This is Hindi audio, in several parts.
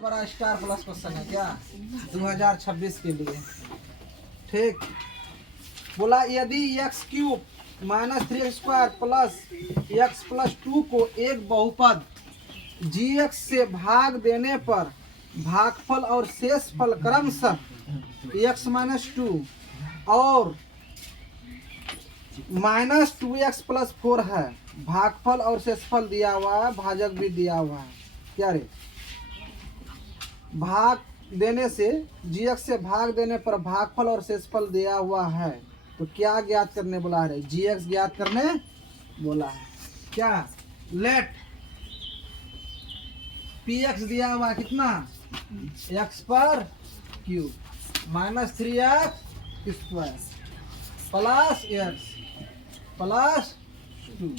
बहुत बड़ा स्टार प्लस क्वेश्चन है क्या 2026 के लिए। ठीक, बोला यदि x cube minus 3x² plus x plus 2 को एक बहुपद gx से भाग देने पर भागफल और शेषफल क्रमशः x माइनस 2 और माइनस 2x प्लस 4 है। भागफल और शेषफल दिया हुआ है, भाजक भी दिया हुआ है। क्या रे, भाग देने से gx से भाग देने पर भागफल और शेषफल दिया हुआ है, तो क्या ज्ञात करने बोला है? gx ज्ञात करने बोला है। क्या, लेट px दिया हुआ कितना x पर cube minus 3x² plus x plus 2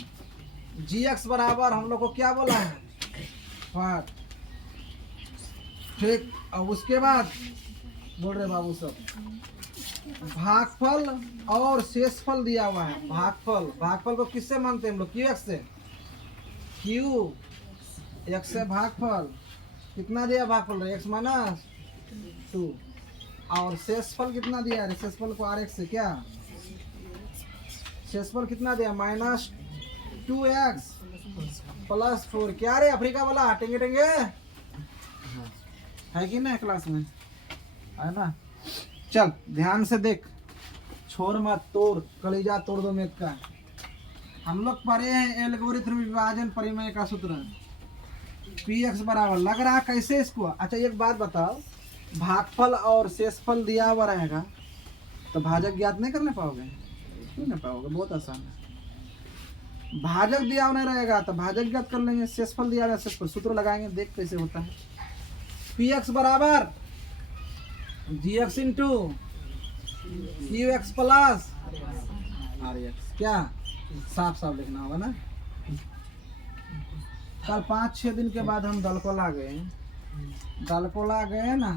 gx बराबर हम लोग को क्या बोला है 5। ठीक, अब उसके बाद बोल रहे बाबू सब भागफल और शेषफल दिया हुआ है। भागफल को किससे मानते हैं हम लोग? qx से। q x से भागफल कितना दिया? भागफल x माइनस 2 और शेषफल कितना दिया है? शेषफल को rx से क्या शेषफल कितना दिया? Minus 2x plus 4। क्या रे अफ्रीका वाला हटेंगे टेंगे है कि ना क्लास में, है ना? चल ध्यान से देख, छोड़ मत, तोड़ कलीजा तोड़ दो मेघ का। हम लोग पढ़े हैं एल्गोरिथम विभाजन परिमेय का सूत्र। px बराबर लग रहा कैसे इसको? अच्छा एक बात बताओ, भागफल और शेषफल दिया हुआ रहेगा तो भाजक ज्ञात नहीं करने पाओगे? क्यों नहीं पाओगे? बहुत आसान है। भाजक दिया हुआ नहीं रहेगा तो भाजक ज्ञात कर लेंगे, शेषफल दिया हुआ शेषफल, सूत्र लगाएंगे, देख कैसे होता है। px बराबर gx into qx plus rx। क्या साफ साफ लिखना होगा ना। कल 5-6 दिन के बाद हम दलकोला गए ना,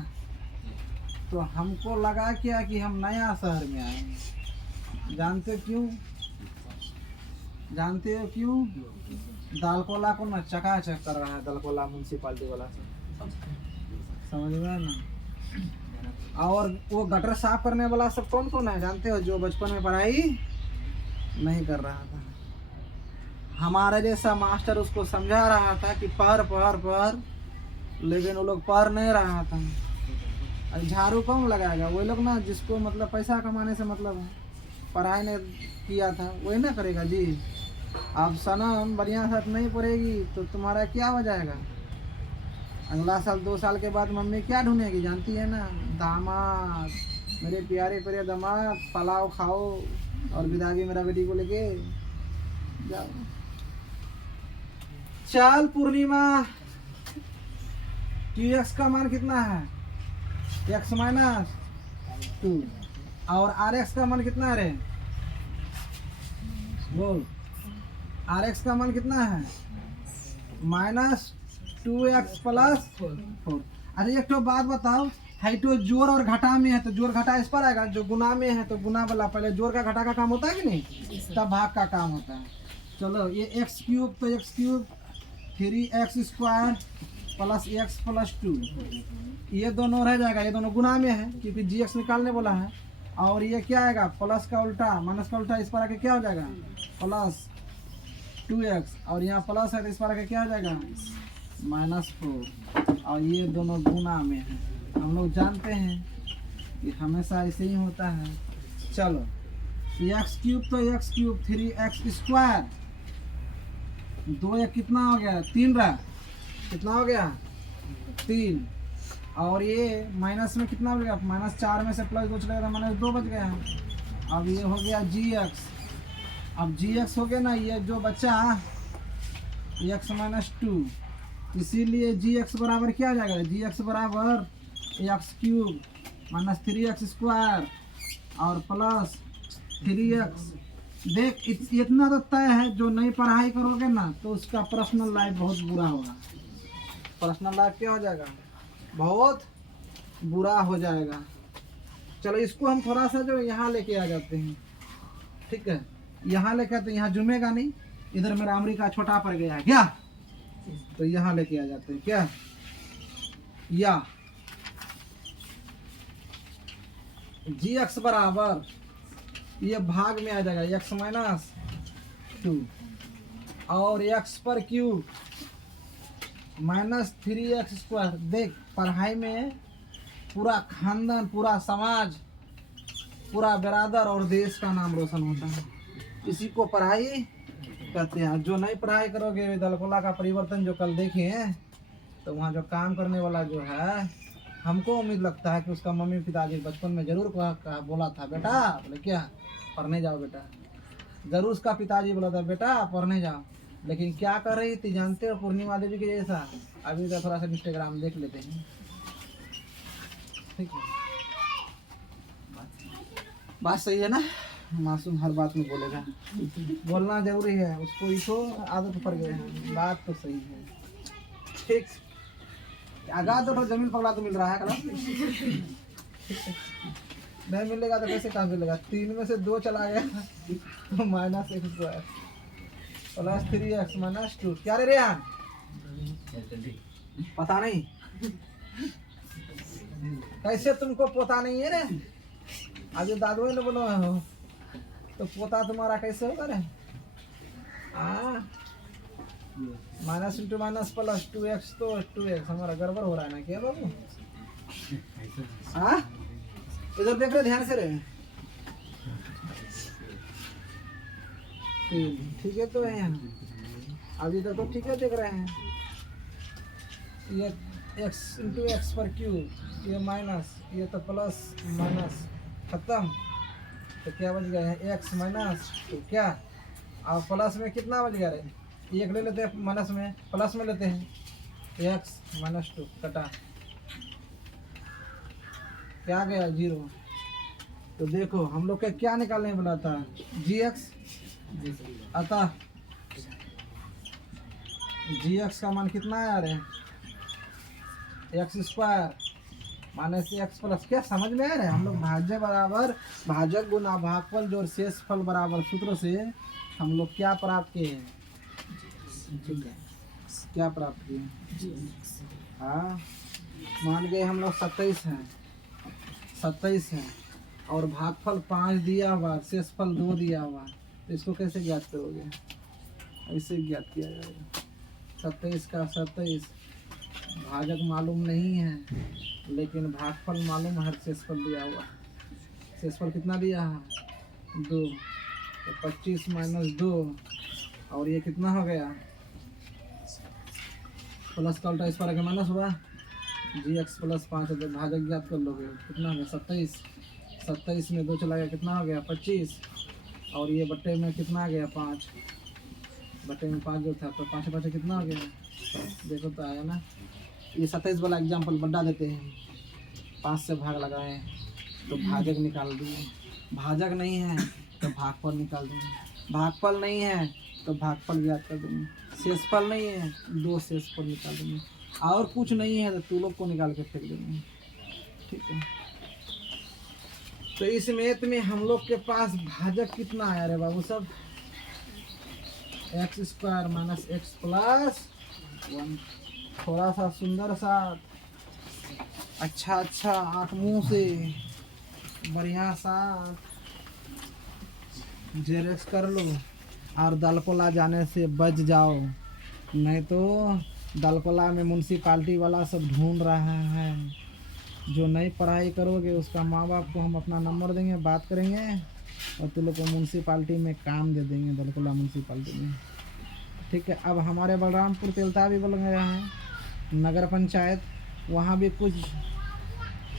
तो हमको लगा क्या कि हम नया शहर में आए हैं। जानते हो क्यों? दलकोला को ना चकाचक कर रहा है दलकोला म्यूनसिपालिटी वाला से, समझ में ना। और वो गटर साफ करने वाला सब कौन है जानते हो? जो बचपन में पढ़ाई नहीं कर रहा था, हमारे जैसा मास्टर उसको समझा रहा था कि पढ़, लेकिन वो लोग पढ़ नहीं रहा था। झाड़ू कौन लगाएगा? वही लोग ना जिसको मतलब पैसा कमाने से मतलब है, पढ़ाई नहीं किया था वही ना करेगा जी। अब सनम बढ़िया साथ नहीं पढ़ेगी तो तुम्हारा क्या हो जाएगा? अगला साल 2 साल के बाद मम्मी क्या ढूंढेगी जानती है ना? दामाद, मेरे प्यारे दामाद, पुलाव खाओ और विदागी मेरा बेटी को लेके जाओ। चल पूर्णिमा, qx का मान कितना है? x माइनस 2 और rx का मान कितना है रे? बोल, rx का मान कितना है? Minus 2x plus 4। अच्छा एक तो बात बताओ, है तो जोड़ और घटा में है तो जोड़ घटा इस पर आएगा, जो गुना में है तो गुना वाला पहले जोड़ का घटा का काम होता है कि नहीं, तब भाग का काम होता है। चलो ये x क्यूब तो x cube 3x² plus x plus 2, ये दोनों रह जाएगा, ये दोनों गुना में है क्योंकि gx निकालने बोला है। और ये क्या आएगा? प्लस का उल्टा माइनस का उल्टा, इस पर आके क्या हो जाएगा? प्लस 2x, और यहाँ प्लस है तो इस पर आके क्या हो जाएगा? माइनस 4। और ये दोनों गुना में है, हम लोग जानते हैं कि हमेशा ऐसे ही होता है। चलो x क्यूब तो x क्यूब 3x², 2 या कितना हो गया? 3 रहा, कितना हो गया? 3। और ये माइनस में कितना हो गया? माइनस 4 में से प्लस 2 चलेगा, माइनस 2 बच गया। अब ये हो गया gx। अब gx हो गया ना, ये जो बचा x माइनस 2, इसीलिए gx बराबर क्या हो जाएगा? gx बराबर x क्यूब माइनस 3x² और प्लस 3x। देख इतना तो तय है, जो नई पढ़ाई करोगे ना तो उसका पर्सनल लाइफ बहुत बुरा होगा। पर्सनल लाइफ क्या हो जाएगा? बहुत बुरा हो जाएगा। चलो इसको हम थोड़ा सा जो यहाँ लेके आ जाते हैं, ठीक है? यहाँ लेके आते हैं, यहाँ जुमेगा नहीं, इधर मेरा अमेरिका छोटा पड़ गया है क्या, तो यहाँ लेके आ जाते हैं। क्या या जी एक्स बराबर ये भाग में आ जाएगा x माइनस 2 और x पर क्यूब माइनस 3x²। देख पढ़ाई में पूरा खानदान, पूरा समाज, पूरा बिरादर और देश का नाम रोशन होता है, इसी को पढ़ाई कहते हैं। जो नहीं पढ़ाई करोगे, दलकोला का परिवर्तन जो कल देखे हैं, तो वहाँ जो काम करने वाला जो है, हमको उम्मीद लगता है कि उसका मम्मी पिताजी बचपन में जरूर कहा बोला था बेटा, बोले क्या पढ़ने जाओ बेटा, जरूर उसका पिताजी बोला था बेटा पढ़ने जाओ। लेकिन क्या कर रही थी जानते हो, पूर्णिमा देवी के जैसा। अभी तो थोड़ा सा इंस्टाग्राम देख लेते हैं, ठीक है, बात सही है ना। मासूम हर बात में बोलेगा, बोलना जरूरी है, उसको इसको आदत पड़ गए हैं, बात तो सही है, ठीक। आगा तो जमीन पकड़ा तो मिल रहा है कल, नहीं मिलेगा तो कैसे काम मिलेगा। 3 में से 2 चला गया तो -x² प्लस 3x माइनस 2। क्या रे रेहान, पता नहीं कैसे तुमको पता नहीं है रे। आज दादू ने बोलो हो तो पोता तुम्हारा कैसे होगा रे। Minus into minus plus 2x, तो 2x हमारा गड़बड़ हो रहा है ना क्या बाबू। हाँ इधर देख रहे ध्यान से रे, ठीक है तो है यहाँ अभी तक तो ठीक है देख रहे हैं। ये x इंटू एक्स पर क्यूब, ये माइनस, ये तो प्लस माइनस खत्म, तो क्या बच गया है x माइनस 2 क्या, और प्लस में कितना बच गया रे, 1 ले लेते हैं, माइनस में प्लस में लेते हैं, x माइनस 2 कटा, क्या गया 0। तो देखो हम लोग के क्या निकालने बोला था, gx, अतः gx का मान कितना है यार, x² माइनस x प्लस, क्या समझ में आ रहा है। हम लोग भाज्य बराबर भाजक गुना भागफल जोड़ शेषफल बराबर सूत्र से हम लोग क्या प्राप्त किए हैं, क्या प्राप्त किए, हाँ मान गए हम लोग 27 हैं, 27 है, और भागफल 5 दिया हुआ, शेषफल 2 दिया हुआ, तो इसको कैसे ज्ञात करोगे, ऐसे ज्ञात किया जाएगा। 27 का 27, भाजक मालूम नहीं है लेकिन भागफल मालूम है, शेषफल दिया हुआ, शेषफल कितना दिया है 2, तो 25 माइनस 2, और ये कितना हो गया, प्लस का उल्टा इस पर आगे माइनस हुआ, gx प्लस 5 है, तो भाजक ज्ञात कर लोगे कितना हो गया 27, 27 में 2 चला गया कितना हो गया 25, और ये बट्टे में कितना आ गया 5, बट्टे में 5 जो था, तो 5 बटे कितना हो गया, देखो तो आया ना। ये 27 वाला एग्जाम्पल बढ़ा देते हैं, 5 से भाग लगाए तो भाजक निकाल दिए, भाजक नहीं है तो भागफल निकाल देंगे, भागफल नहीं है तो भागफल ज्ञात कर देंगे, शेषफल नहीं है 2 शेषफल निकाल देंगे, और कुछ नहीं है तो तू लोग को निकाल के फेंक देंगे, ठीक है। तो इस मैथ में हम लोग के पास भाजक कितना आया रे बाबू सब, x² माइनस x प्लस 1। थोड़ा सा सुंदर सा अच्छा आँख मुँह से बढ़िया सा जेरेक्स कर लो और दलकोला जाने से बच जाओ, नहीं तो दलकोला में म्यूनसिपाल्टी वाला सब ढूंढ रहा है। जो नई पढ़ाई करोगे उसका माँ बाप को हम अपना नंबर देंगे, बात करेंगे और तुम लोग को म्यूनसिपाल्टी में काम दे देंगे, दलकोला म्यूनसिपाल्टी में, ठीक है। अब हमारे बलरामपुर तेलता भी बन गया है नगर पंचायत, वहाँ भी कुछ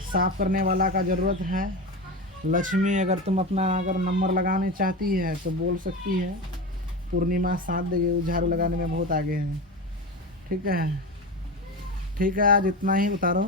साफ करने वाला का ज़रूरत है। लक्ष्मी अगर तुम अपना अगर नंबर लगाने चाहती है तो बोल सकती है, पूर्णिमा साथ देगी, झाड़ू लगाने में बहुत आगे है, ठीक है। ठीक है आज इतना ही उतारो।